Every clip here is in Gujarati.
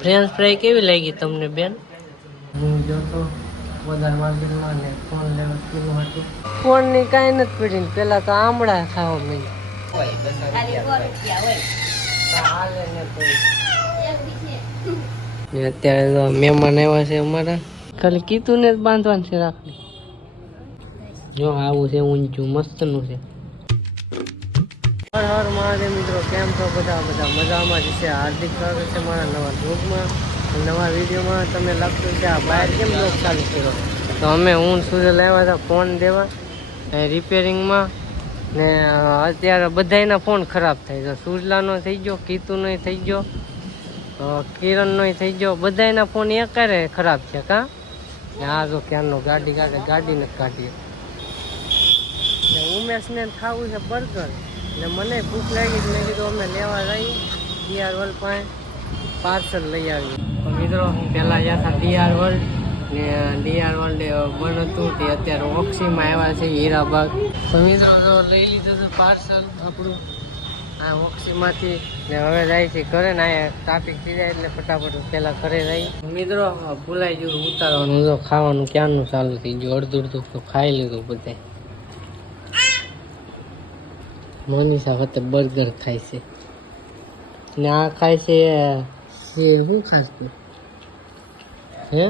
ફ્રેન્ચ ફ્રાય કેવી લાગી તમને બેન? હું જોતો વધારે માર્કેટમાં ને ફોન લેવા કિલો હતું. ફોન ની કાંઈ નથી પડી ને પેલા તો આમળા ખાવા માંડી. અત્યારે તો મહેમાન આવ્યા છે અમારા. ખાલી કીધું ને બાંધવાનું છે રાખડી. જો આવું છે ઊંચું મસ્ત નું છે. હર હર મહાદેવ મિત્રો, કેમ છો બધા મજામાં જ છે. હાર્દિક સ્વાગત છે મારા નવા બ્લોગમાં, નવા વિડીયોમાં. તમને લાગતું છે આ બહાર કેમ બ્લોગ ચાલુ કર્યો? તો અમે હું સુરત લાવ્યા હતા ફોન દેવા રિપેરિંગમાં ને અત્યારે બધાના ફોન ખરાબ થાય છે. સુરલાનો થઈ ગયો, કીતુનો થઈ ગયો, કિરણનો થઈ ગયો, બધાના ફોન એકારે ખરાબ છે. કા આ જો ક્યારનો ગાડી કાઢે, ગાડી નથી કાઢી. ઉમેશને ખાવું છે બર્ગર, એટલે મને ભૂખ લાગી. મેં કીધું અમે લેવા જઈએ ડીઆર વર્લ્ડ પાસે પાર્સલ લઈ આવીએ. તો મિત્રો પહેલાં ગયા હતા ડીઆર વર્લ્ડ ને ડીઆર વર્લ્ડ બંધ હતું તે અત્યારે ઓક્સીમાં આવ્યા છે હીરાબાગ. તો મિત્રો તો લઈ લીધું હતું પાર્સલ આપણું આ ઓક્સીમાંથી ને હવે જાય છે ઘરે ને અહીંયા ટ્રાફિક થઈ જાય એટલે ફટાફટ પહેલાં ઘરે જઈએ. મિત્રો ભૂલાઈ ગયું ઉતારવાનું, તો ખાવાનું ક્યારનું ચાલુ થઈ ગયું. અડધું તો ખાઈ લીધું બધે. મનીષા વખતે બર્ગર ખાય છે ને આ ખાય છે શું ખાસ તું? હે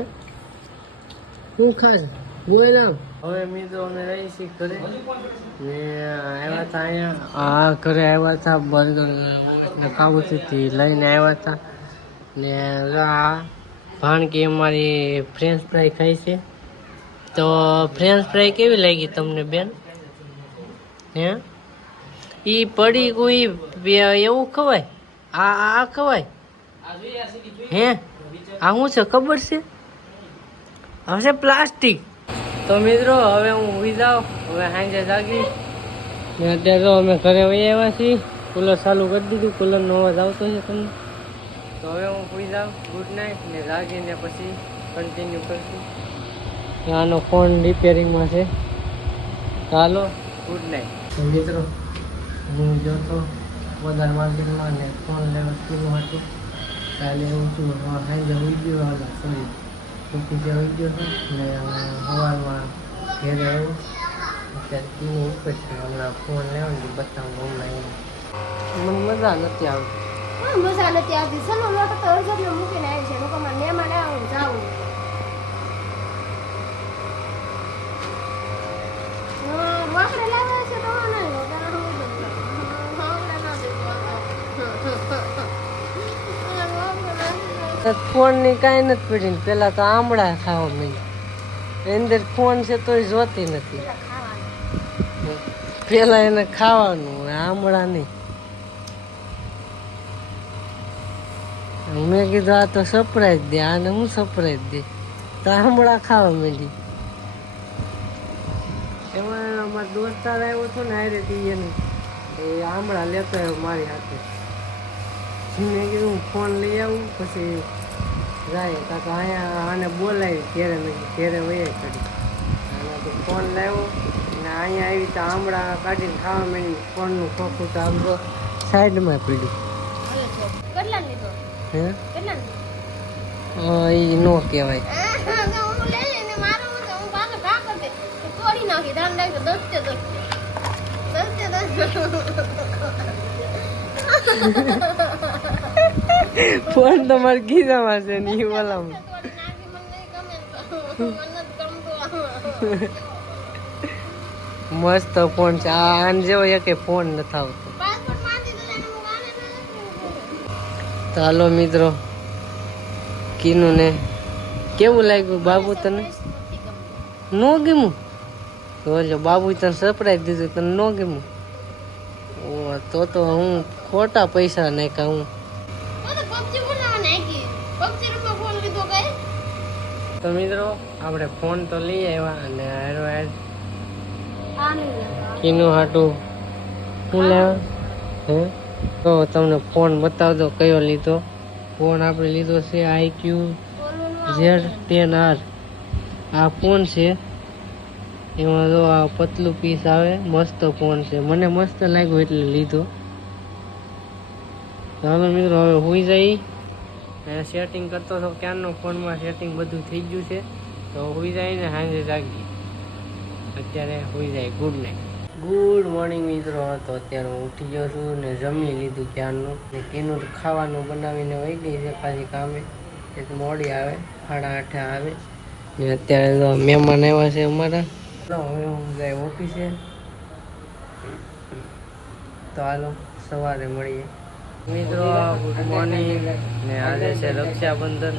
શું ખાસ બોલ આમ. હવે મિત્રો અમે રહી છીએ ઘરે ને આવ્યા હતા અહીંયા આ ઘરે આવ્યા હતા બર્ગર ખાવું હતી લઈને આવ્યા હતા ને આ ભાણકી અમારી ફ્રેન્ચ ફ્રાય ખાઈ છે. તો ફ્રેન્ચ ફ્રાય કેવી લાગી તમને બેન? હે ઈ પડી કોઈ એવું ખવાય? આ ખવાય? હે આ શું છે ખબર છે? હશે પ્લાસ્ટિક. તો મિત્રો હવે હું ઉઈ જાઉં, હવે સાંજે જાગી ને અત્યારે તો અમે ઘરે વહી આવ્યા છીએ. કુલર ચાલુ કરી દીધું, કુલરનો અવાજ આવતો છે તમને. તો હવે હું ઉઈ જાઉં. ગુડ નાઇટ ને જાગીને પછી કન્ટિન્યુ કરશું. આનો ફોન રિપેરિંગમાં છે. ચાલો ગુડ નાઇટ. તો મિત્રો હું જોતો વધારે માર્કેટમાં ને ફોન લેવા કિલો હતું. કાલે એવું છું સાંજે હોઈ ગયો હતા સોરી ટૂંકી હોઈ ગયો હતો ને સવારમાં ઘેરે આવ્યો. અત્યારે કિલો ઉપર છે. હમણાં ફોન લેવાનું બતાવું હમણાં મને મજા નથી આવતી. મજા નથી આવતી. સનો લોટો તો અર્જન્ટમાં મૂકીને આવી છે. લોકો માં મહેમાન આવું જાવું. વાકડે લાવે છે તો ના લો. ફોન ની કાંઈ નથી પડી ને પેલા તો આમળા ખાવા માંડી. અંદર ફોન છે તોય જોતી નથી. પેલા એને ખાવાનું આમળા નહીં. મેં કીધું આ તો સરપ્રાઈઝ દે, આને હું સરપ્રાઈઝ દે. તો આમળા ખાવા માંડી. એમાં અમારા દોસ્તાર આવ્યો હતો ને હારે એને એ આમળા લેતો આવ્યો મારી હાથે. મેં કીધું હું ફોન લઈ આવું પછી જાય. કાંક અહીંયા આને બોલાવી ઘેરે નહીં, ઘેરે વહી કરી આને તો ફોન લાવ્યો ને અહીંયા આવી તો આમળા કાઢીને ખાવા માંડી. ફોનનું ખોખું તો આમ તો સાઈડમાં પડ્યું. કેટલા લીધો? હે કેટલા? એ નો કહેવાય. ફોન તમારે ગીરામાં છે ને એ બોલામાં મસ્ત ફોન છે. આન જેવો એક ફોન નથી આવતો. તો હાલો મિત્રો, કીનું ને કેવું લાગ્યું બાબુ તને? નો ગમ્યું? તો બાબુ તને સરપ્રાઈઝ દીધું, તને નો ગમ્યું? તો હું ખોટા પૈસા નાખ્યા. હું તો મિત્રો આપણે ફોન તો લઈ આવ્યા અને હારો કીનું હાટું શું લેવા? હે તો તમને ફોન બતાવ દો કયો લીધો. ફોન આપણે લીધો છે IQ Z10R. આ ફોન છે એમાં જો આ પતલું પીસ આવે, મસ્ત ફોન છે. મને મસ્ત લાગ્યો એટલે લીધો. ચાલો મિત્રો હવે હોઈ જાય સેટિંગ કરતો હતો ક્યારનો ફોનમાં સેટિંગ બધું થઈ ગયું છે. તો હોઈ જાય ને સાંજે જાગી અત્યારે હોઈ જાય. Good night. ગુડ મોર્નિંગ મિત્રો. તો અત્યારે હું ઉઠી ગયો છું ને જમી લીધું ક્યારનું ને કીનું ખાવાનું બનાવીને વહી ગઈ છે પાછી કામે. એક મોડી આવે 8:30 આવે ને અત્યારે તો મહેમાન આવ્યા છે અમારા. હવે હું જાય ઓફિસે. તો હાલો સવારે મળીએ મિત્રો. ગુડ મોર્નિંગ ને આજે છે રક્ષાબંધન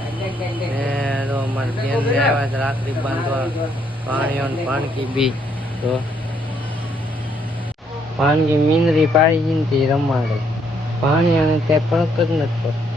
ને તો અમારી બેન આવ્યા છે રાખડી બાંધવા. પાણીઓ ને પાણકી બી તો પાણકી મીંદરી પાડી જીનતી રમાડે. પાણી અને ત્યાં ફરક જ નથી પડતો.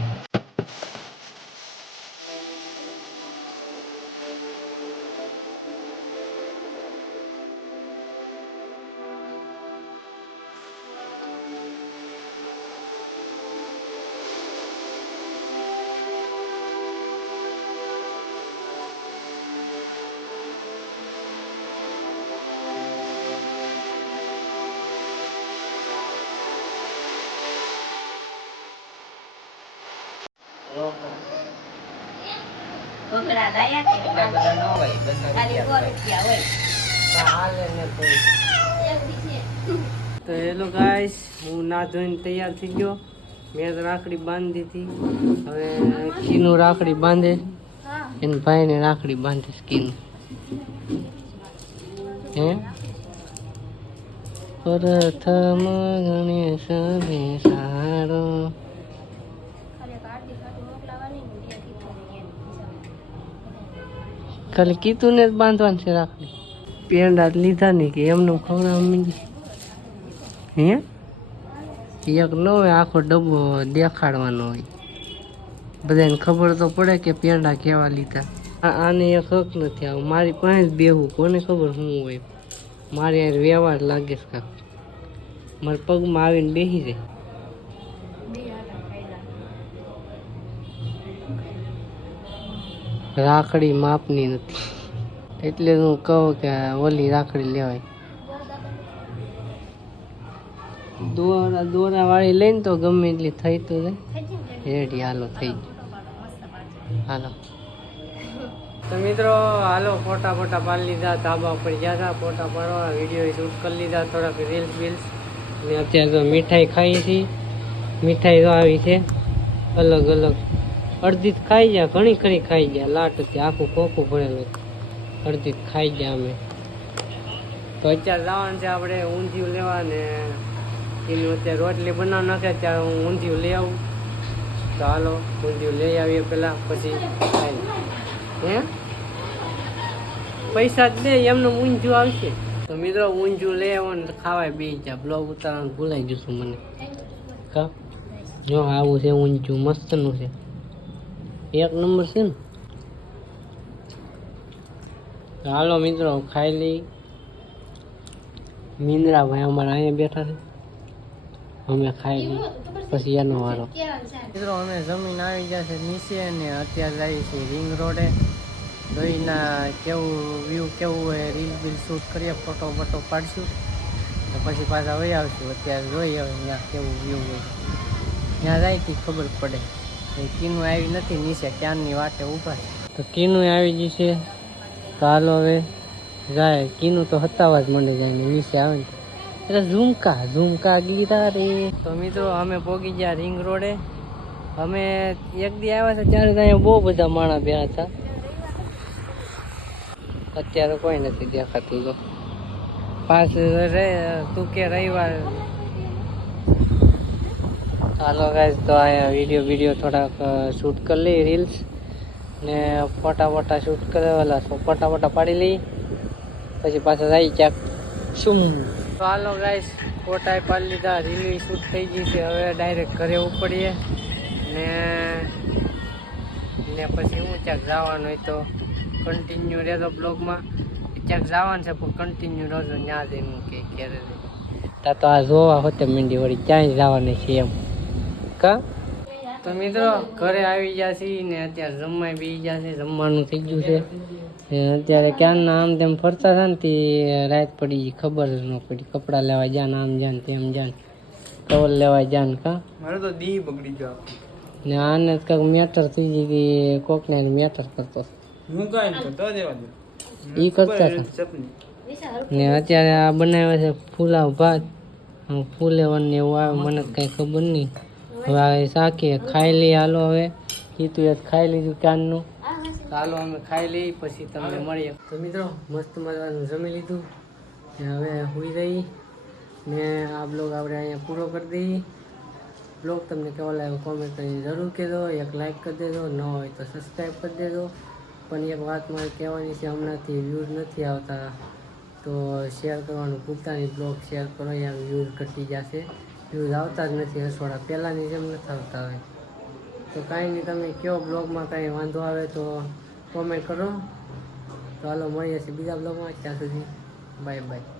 તો હેલો ગાઈસ, હું ના ધોઈને તૈયાર થઈ ગયો. મેં તો રાખડી બાંધી હતી. હવે કીનું રાખડી બાંધે. એના ભાઈને રાખડી બાંધે કીનું. હે પ્રથમ ગણેશ સારો. ખાલી કીધું ને જ બાંધવાનું છે રાખડી. પેંડા લીધા નહીં કે એમને ખવડાવવા માંડી. હે એક ન હોય આખો ડબ્બો દેખાડવાનો હોય. બધાને ખબર તો પડે કે પેંડા કેવા લીધા. આને એક હક નથી આવું. મારી પાસે જ બેહવું. કોને ખબર શું હોય. મારે યાર વ્યવહાર લાગે છે કાંક. મારા પગમાં આવીને બેસી જાય. રાખડી માપની નથી એટલે હું કહું કે ઓલી રાખડી લેવાય. દોરા વાળી લઈને તો ગમે એટલી થઈ તો જાય રેડી. હાલો થઈ ગયું. હાલો તો મિત્રો હાલો ફોટા પાડી લીધા. ધાબા ઉપર ગયા હતા ફોટા પાડવા. વિડીયો શૂટ કરી લીધા. થોડાક રીલ્સ બીલ્સ ને અત્યારે તો મીઠાઈ ખાઈ હતી. મીઠાઈ તો આવી છે અલગ અલગ. અડધી ખાઈ ગયા. ઘણી ખરી ખાઈ ગયા. લાટ હતી આખું ખોખું ભરેલું. અડધી ખાઈ ગયા અમે. તો અત્યારે જવાનું છે આપણે ઊંધિયું લેવા ને એનું અત્યારે રોટલી બનાવી નાખે ત્યારે હું ઊંધિયું લઈ આવું. તો હાલો ઊંધિયું લઈ આવીએ પહેલાં પછી ખાઈ. હે પૈસા જ દે એમને ઊંધિયું આવશે. તો મિત્રો ઊંધિયું લઈ આવો ને ખાવાય બે જા. બ્લોગ ઉતારવાનું ભૂલાઈ જશું મને. કા જો આવું છે ઊંધિયું મસ્તનું છે. એક નંબર છે ને. હાલો મિત્રો ખાઈ લઈ. મીંદરા ભાઈ અમારે અહીંયા બેઠા છે. અમે ખાઈ લઈ પછી એનો વારો. મિત્રો અમે જમીન આવી ગયા છે નીચે ને અત્યારે જઈએ છીએ રિંગ રોડે. દહીંના કેવું વ્યૂ કેવું હોય રીલ બીલ શૂટ કરીએ. ફોટો બોટો પાડશું તો પછી પાછા વહી આવશું. અત્યારે જોઈએ હવે ત્યાં કેવું વ્યૂ હોય. ત્યાં જાય કે ખબર પડે. કીનું આવી નથી નીચે ક્યારની વાટે ઊભા છે. તો કીનું આવી ગઈ છે. તો હાલો હવે જાય. કીનું તો હતાવા જ મંડે જાય ને નીચે આવે ને એટલે ઝુમકા ગીતા રે. તો મિત્રો અમે પહોંચી ગયા રિંગ રોડે. અમે એક દી આવ્યા હતા ત્યારે અહીંયા બહુ બધા માણસ બેઠા હતા. અત્યારે કોઈ નથી દેખાતું. તો પાસ તું કે રવિવાર. હાલો ગાઈસ તો અહીંયા વિડીયો થોડાક શૂટ કરી લઈ. રીલ્સ ને ફોટા શૂટ કરેલા. ફોટા પાડી લઈ પછી પાછા જાય ક્યાંક શું. તો હાલો ગાઈસ ફોટા પાડી લીધા. રીલ શૂટ થઈ ગઈ છે. હવે ડાયરેક્ટ ઘરે ઉપડીએ ને પછી હું ક્યાંક જવાનું હોય તો કન્ટિન્યુ રહેતો બ્લોગમાં. ક્યાંક જવાનું છે પણ કન્ટિન્યુ રહેજો. ત્યાં જઈને હું કે ક્યારે તા તો આ જોવા હોતે મીંડી વળી ક્યાંય જવાની છે એમ. કા તો મિત્રો ઘરે આવી ગયા છીએ ને અત્યારે જમવાય બી ગયા છે. જમવાનું થઈ ગયું છે. અત્યારે ક્યારના આમ તેમ ફરતા હતા ને તે રાત પડી ગઈ ખબર જ ન પડી. કપડાં લેવા જાન આમ જાન તેમ જાન કવર લેવા જાન. કા મારે તો દી બગડી ગયો. ને આને કંઈક મેટર થઈ ગઈ હતી, કોકને મેટર કરતો હું કાંઈ નહીં કરતો, દેવા દે. ઈ કરતા હતા. ચટણી. ને અત્યારે આ બનાવ્યા છે ફૂલાવ ભાત, ફૂલેવન ને એવું આવે, મને કઈ ખબર નહીં. હવે આ શાકીએ ખાઈ લઈએ. હાલો હવે કીધું એ ખાઈ લીધું ક્યારનું. ચાલો અમે ખાઈ લઈએ પછી તમને મળીએ. તો મિત્રો મસ્ત મજાનું જમી લીધું ને હવે સુઈ રહી ને આ બ્લોગ આપણે અહીંયા પૂરો કરી દઈએ. બ્લોગ તમને કેવો લાગ્યો કોમેન્ટ કરીને જરૂર કહેજો, એક લાઈક કરી દેજો, ન હોય તો સબસ્ક્રાઈબ કરી દેજો. પણ એક વાત મારે કહેવાની છે, હમણાંથી વ્યૂઝ નથી આવતા તો શેર કરવાનું ભૂલતા નહીં. બ્લોગ શેર કરો, યાર વ્યૂઝ ઘટી જશે. વ્યૂઝ આવતા જ નથી હસવાડા, પહેલાંની જેમ નથી આવતા હવે. તો કાંઈ નહીં, તમે કયો બ્લોગમાં કાંઈ વાંધો આવે તો કોમેન્ટ કરો. તો હાલો મળીએ છીએ બીજા બ્લોગમાં. ત્યાં સુધી બાય બાય.